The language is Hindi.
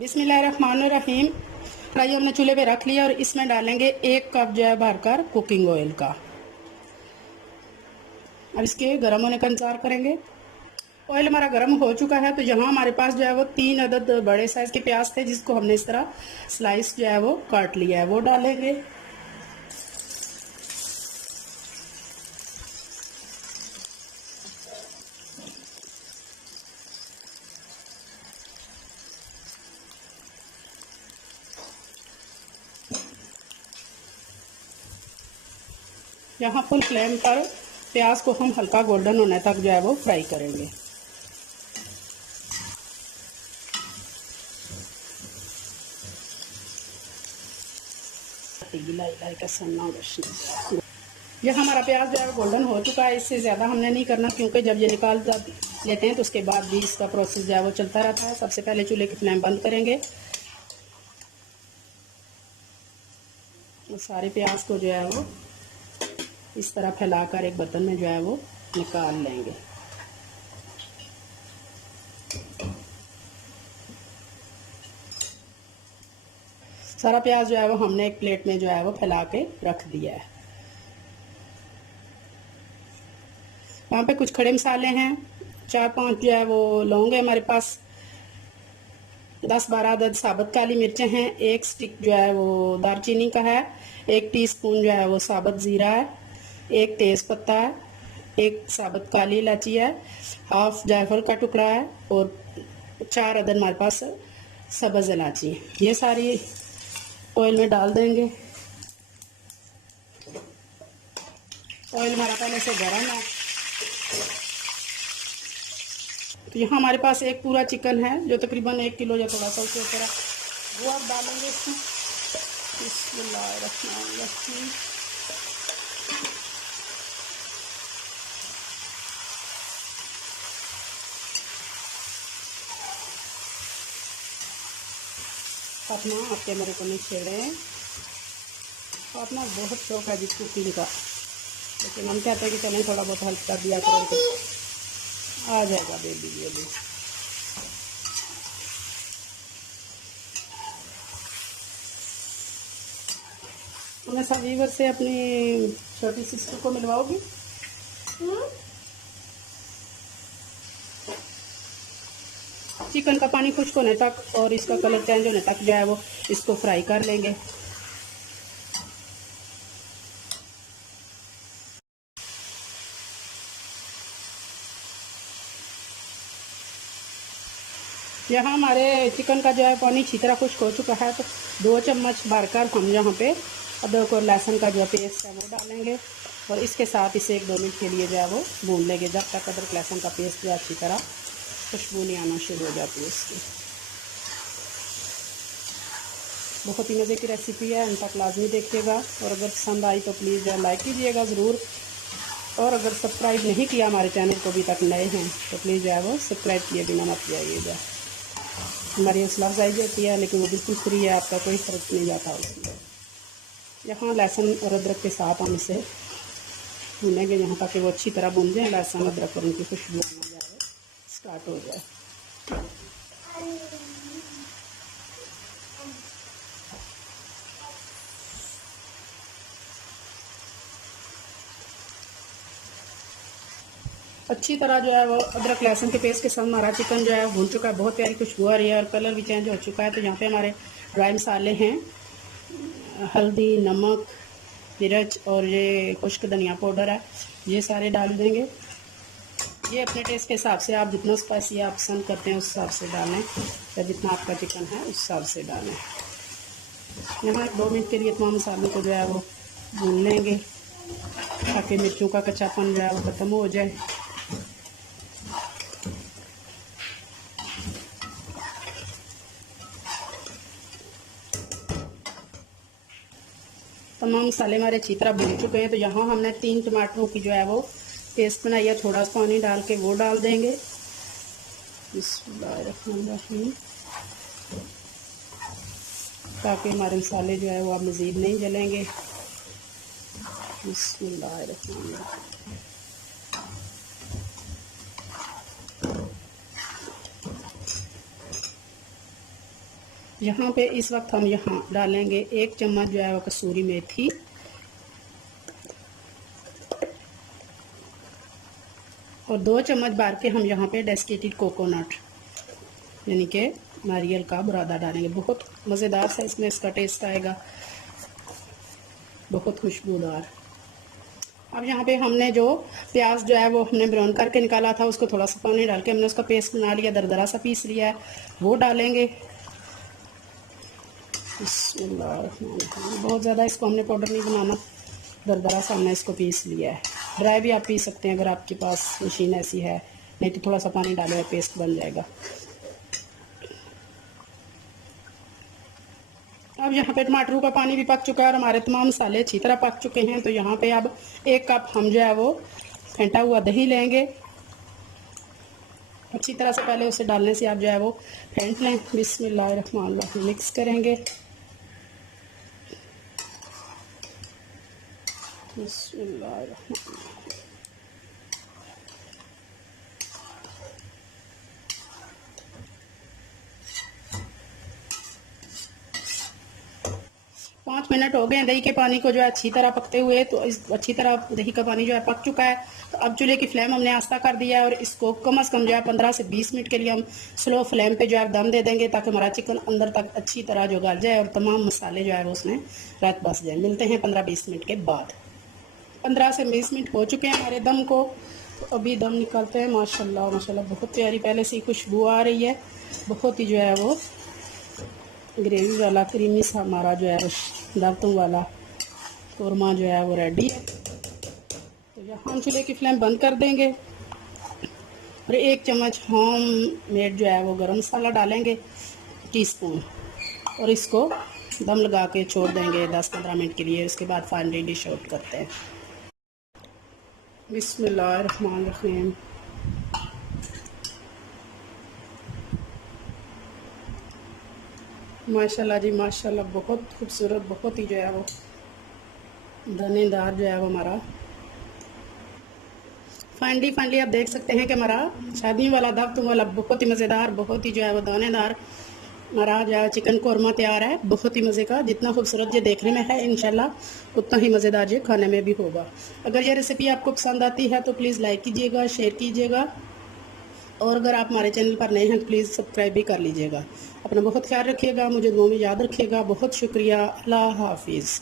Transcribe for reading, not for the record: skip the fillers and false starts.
बिस्मिल्लाहिर्रहमानिर्रहीम। कढ़ाई हमने चूल्हे पे रख लिया और इसमें डालेंगे 1 कप जो है भरकर कुकिंग ऑयल का। अब इसके गर्म होने का इंतजार करेंगे। ऑयल हमारा गर्म हो चुका है तो यहाँ हमारे पास जो है वो 3 अदद बड़े साइज के प्याज थे जिसको हमने इस तरह स्लाइस जो है वो काट लिया है, वो डालेंगे। यहाँ फुल फ्लेम पर प्याज को हम हल्का गोल्डन होने तक जो है वो फ्राई करेंगे। यह हमारा प्याज जो है गोल्डन हो चुका है, इससे ज़्यादा हमने नहीं करना क्योंकि जब ये निकाल लेते हैं तो उसके बाद भी इसका प्रोसेस जो है वो चलता रहता है। सबसे पहले चूल्हे की फ्लेम बंद करेंगे और सारे प्याज को जो है वो इस तरह फैलाकर एक बर्तन में जो है वो निकाल लेंगे। सारा प्याज जो है वो हमने एक प्लेट में जो है वो फैला के रख दिया है। वहाँ पे कुछ खड़े मसाले हैं, 4-5 जो है वो लौंग है हमारे पास, 10-12 अदद साबुत काली मिर्चें हैं, 1 स्टिक जो है वो दालचीनी का है, 1 टीस्पून जो है वो साबुत ज़ीरा है, 1 तेज़ पत्ता है, 1 साबुत काली इलायची है, हाफ जायफल का टुकड़ा है और 4 अदद हमारे पास सब्ज़ इलायची। ये सारी ऑयल में डाल देंगे। ऑयल हमारा पहले से गर्म है तो यहाँ हमारे पास एक पूरा चिकन है जो तकरीबन 1 किलो या थोड़ा सा उसके ऊपर है, वो आप डालेंगे इसमें। बिस्मिल्लाहिर्रहमानिर्रहीम। अपना आप कैमरे को नहीं छेड़े, अपना बहुत शौक है जिस कुकिंग का, लेकिन हम कहते हैं कि चलें थोड़ा बहुत हेल्प कर दिया करें तो आ जाएगा बेबी। ये भी मैं सब वीवर से अपनी छोटी सिस्टर को मिलवाओगी। चिकन का पानी खुश्क होने तक और इसका कलर चेंज होने तक जो है वो इसको फ्राई कर लेंगे। यहाँ हमारे चिकन का जो है पानी अच्छी तरह खुश्क हो चुका है तो 2 चम्मच भरकर हम यहाँ पे अदरक और लहसुन का जो पेस्ट है वो डालेंगे और इसके साथ इसे 1-2 मिनट के लिए जो है वो भून लेंगे जब तक अदरक लहसुन का पेस्ट जो अच्छी तरह खुशबू नहीं आना शुरू हो जाती है इसकी। बहुत ही मज़े की रेसिपी है, इन तक लाजमी देखिएगा और अगर पसंद आई तो प्लीज़ लाइक कीजिएगा ज़रूर। और अगर सब्सक्राइब नहीं किया हमारे चैनल को अभी तक नए हैं तो प्लीज़ जो है वो सब्सक्राइब किए बिना मत जाइएगा। हमारी हौसला अफजाई होती है लेकिन वो बिल्कुल फ्री है, आपका कोई फ़र्क नहीं जाता उसमें। यहाँ लहसुन और अदरक के साथ हम इसे भूनेंगे यहाँ तक कि वो अच्छी तरह भून जाए, लहसुन अदरक और उनकी खुशबू आना जो है स्टार्ट हो जाए। अच्छी तरह जो है वो अदरक लहसुन के पेस्ट के साथ हमारा चिकन जो है भून चुका है, बहुत प्यारी खुशबू आ रही है और कलर भी चेंज हो चुका है। तो यहाँ पे हमारे ड्राई मसाले हैं, हल्दी, नमक, मिर्च और ये खुश्क धनिया पाउडर है, ये सारे डाल देंगे। ये अपने टेस्ट के हिसाब से आप जितना स्पाइसी आप पसंद करते हैं उस हिसाब से डालें या जितना आपका चिकन है उस हिसाब से डालें। यहाँ 2 मिनट के लिए तमाम मसालों को जो है वो भून लेंगे ताकि मिर्चों का कच्चापन जो है वो ख़त्म हो जाए। तमाम मसाले हमारे अच्छी तरह भून चुके हैं तो यहाँ हमने 3 टमाटरों की जो है वो पेस्ट बनाई है, थोड़ा सा पानी डाल के वो डाल देंगे। बिस्मिल्लाहिर्रहमानिर्रहीम। ताकि हमारे मसाले जो है वो अब मज़ीद नहीं जलेंगे। बिस्मिल्लाहिर्रहमानिर्रहीम। यहाँ पे इस वक्त हम यहाँ डालेंगे 1 चम्मच जो है वो कसूरी मेथी, और 2 चम्मच भर के हम यहाँ पे डेस्केटेड कोकोनट यानी कि नारियल का बुरादा डालेंगे। बहुत मज़ेदार सा इसमें इसका टेस्ट आएगा, बहुत खुशबूदार। अब यहाँ पे हमने जो प्याज जो है वो हमने ब्राउन करके निकाला था, उसको थोड़ा सा पानी डाल के हमने उसका पेस्ट बना लिया, दरदरा सा पीस लिया है, वो डालेंगे। बहुत ज़्यादा इसको हमने पाउडर नहीं बनाना, दरदरा सा हमने इसको पीस लिया है। ड्राई भी आप पीस सकते हैं अगर आपके पास मशीन ऐसी है, नहीं तो थोड़ा सा पानी डालो, पेस्ट बन जाएगा। अब यहाँ पे टमाटरों का पानी भी पक चुका है और हमारे तमाम मसाले अच्छी तरह पक चुके हैं। तो यहाँ पे अब 1 कप हम जो है वो फेंटा हुआ दही लेंगे। अच्छी तरह से पहले उसे डालने से आप जो है वो फेंट लें। बिस्मिल्लाहिर्रहमानिर्रहीम मिक्स करेंगे। बिस्मिल्लाहिर्रहमानिर्रहीम 5 मिनट हो गए हैं दही के पानी को जो है अच्छी तरह पकते हुए। तो इस अच्छी तरह दही का पानी जो है पक चुका है। तो अब चूल्हे की फ्लेम हमने आस्ता कर दिया है और इसको कम से कम जो है 15 से 20 मिनट के लिए हम स्लो फ्लेम पे जो है दम दे देंगे, ताकि हमारा चिकन अंदर तक अच्छी तरह जो गल जाए और तमाम मसाले जो है वो उसमें रात बस जाए। मिलते हैं 15-20 मिनट के बाद। 15 से 20 मिनट हो चुके हैं हमारे दम को। तो अभी दम निकालते हैं। माशाल्लाह माशाल्लाह बहुत प्यारी पहले से ही खुशबू आ रही है। बहुत ही जो है वो ग्रेवी वाला क्रीमी सा हमारा जो है दावतों वाला कौरमा जो है वो रेडी है। तो यहाँ हम चूल्हे की फ्लेम बंद कर देंगे और 1 चम्मच होम मेड जो है वो गरम मसाला डालेंगे, टीस्पून, और इसको दम लगा के छोड़ देंगे 10-15 मिनट के लिए। उसके बाद फाइनली डिश आउट करते हैं। बिस्मिल्लाहिर्रहमानिर्रहीम। माशाल्लाह जी माशाल्लाह बहुत खूबसूरत, बहुत ही जो है वो दानेदार जो है वो हमारा फाइनली आप देख सकते हैं कि हमारा शादियों वाला दावतों वाला बहुत ही मज़ेदार, बहुत ही जो है वो दानेदार हमारा जो है चिकन कौरमा तैयार है। बहुत ही मज़े का, जितना खूबसूरत ये देखने में है इंशाल्लाह उतना ही मज़ेदार ये खाने में भी होगा। अगर ये रेसिपी आपको पसंद आती है तो प्लीज़ लाइक कीजिएगा, शेयर कीजिएगा, और अगर आप हमारे चैनल पर नए हैं तो प्लीज़ सब्सक्राइब भी कर लीजिएगा। अपना बहुत ख्याल रखिएगा, मुझे दुआ में याद रखिएगा। बहुत शुक्रिया। अल्लाह हाफिज़।